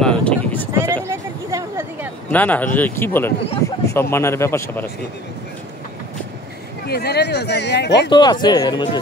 না ঠিকই কিছু না না কি বলেন সব মানের ব্যাপার স্যাপার আছে কত আছে এর মধ্যে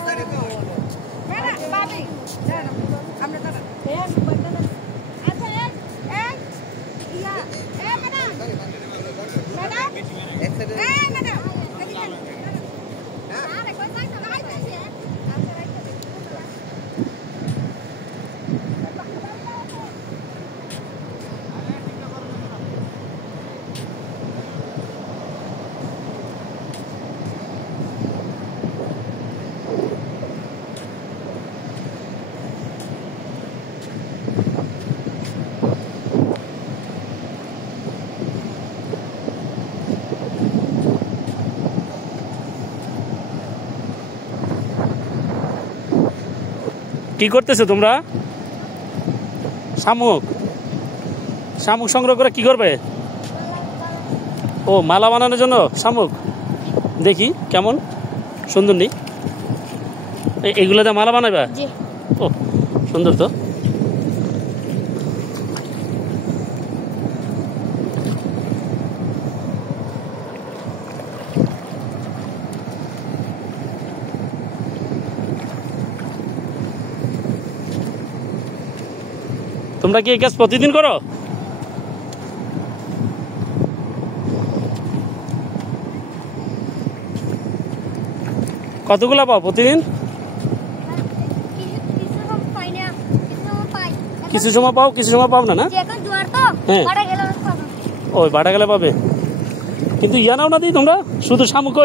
কি করতেছো তোমরা? শামুক শামুক সংগ্রহ করে কি করবে? ও মালা বানানোর জন্য শামুক। দেখি কেমন সুন্দর নেই এগুলোতে মালা বানাবে? ও সুন্দর তো। তোমরা কি এই কাজ প্রতিদিন করো? কতগুলা পাও প্রতিদিন? কিছু সময় পাও কিছু সময় পাও না? না হ্যাঁ ওই বাটা গেলে পাবে কিন্তু ইয়া নাও না দিই তোমরা শুধু শামুক।